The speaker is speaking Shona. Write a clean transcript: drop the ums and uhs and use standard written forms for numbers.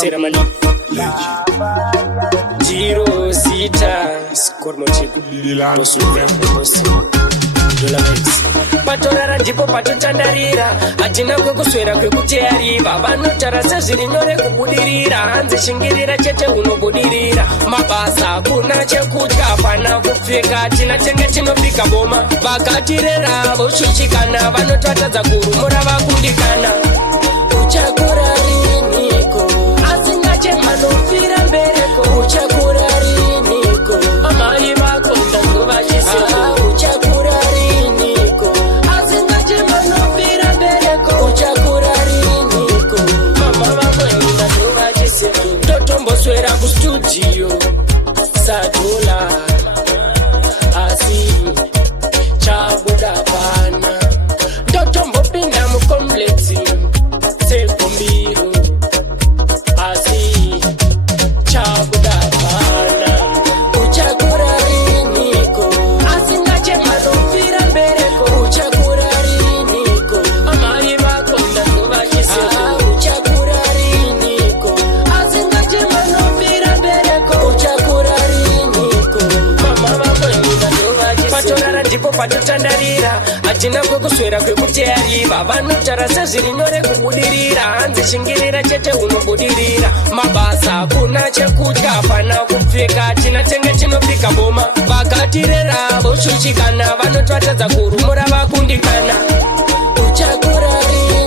Seramani Giro Sita Skormochiku Patorara ndipo patochandarira hatina kwekuswera kwekuteariva vanotarasa zviri nyore kubudirira hanzi shingirira chete unobudirira mabasa kuna chekudya hapana kupfeka tina tenge chinopika boma vakatirera voshushikana vanotvatadza kurumura vakundikana uchakura riniko asingachemanofira mbereko uchakura riniko amai vako ndanguvachiseko uchakura riniko asingachemanofira mbereko uchakura riniko mama vako ndanguvachiseko totomboswera kustudio sadula asi chabuda pana totombopinda mukomplexi sekombiro asi chabudapana uchakura riniko asingachemanofira mbereko uchakura riniko amai vako ndanguvachiseko uchakura riniko asingachemanofira mbereko uchakura riniko mama vako ndanguvachiseko patorara ndipo patochandarira hatina kwekuswera kwekuteariva vanotarasa zviri nyore kubudirira hanzi shingirira chete unobudirira mabasa kuna chekudya hapana kupfeka tina tenge chinopika boma vakatirera voshushikana vanotvatadza kurumura vakundikana uchakura rini